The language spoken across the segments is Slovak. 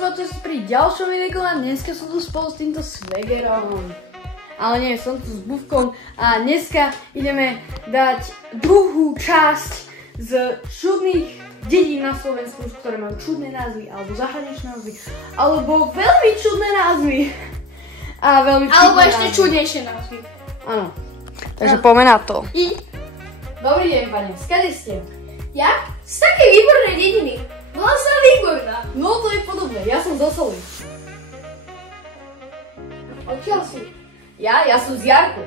počúvate pri ďalšom videu a dneska som tu spolu s týmto svegerom. Ale nie, som tu s Bufkom a dneska ideme dať druhú časť z čudných dedín na Slovensku, ktoré majú čudné názvy, alebo zahraničné názvy, alebo veľmi čudné názvy. A veľmi čudné alebo ešte čudnejšie názvy. Áno, takže poďme na to. Dobrý deň, pani, skade ste? Ja? Z takej výbornej dediny. Bola sa výborná. No to je podobné, ja som z Osoly. Odkiaľ si? Ja som z Jarku.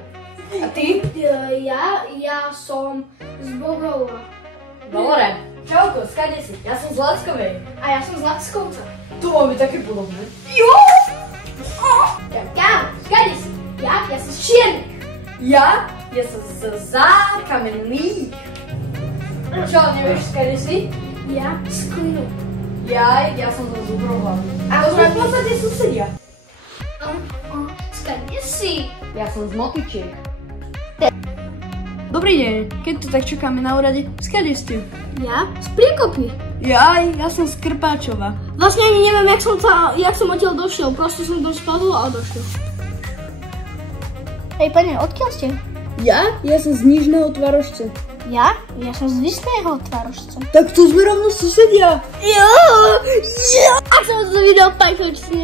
A ty? Ja som z Bohova. Dobre. Čauko, skade si? Ja som z Lackovej. A ja som z Lackovca. To máme také podobné. Jo! Ja, skade si? Ja som z Čiernych. Ja som z Zákamenných. Čo, nevieš, skade si? Ja z Klinu. Ja som zo Zubrohlavy. A to sme v podstate susedia. Skade si? Ja som z Motyčiek. Dobrý deň, keď tu tak čakáme na úrade, skade ste? Ja z Priekopy. Ja som z Krpáčova. Vlastne ani neviem, jak som odtiaľ došiel, proste som tam spadol a došiel. Hej, pane, odkiaľ ste? Ja som z Nižného Tvarožce. Ja som z Vyšného Tvarožca. Tak to sme rovno susedia. Jo! Ak sa vám toto video páčilo, či si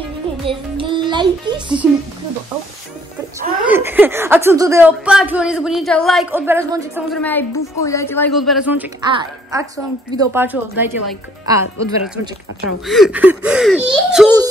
lajky? Ty si mi ukradol auto. Ak sa toto video páčilo, nezabudnite like, odberať zvonček, samozrejme aj Bufkovi dajte like, odberať zvonček a ak sa vám video páčilo, dajte like a odberať zvonček. A čau. Čus!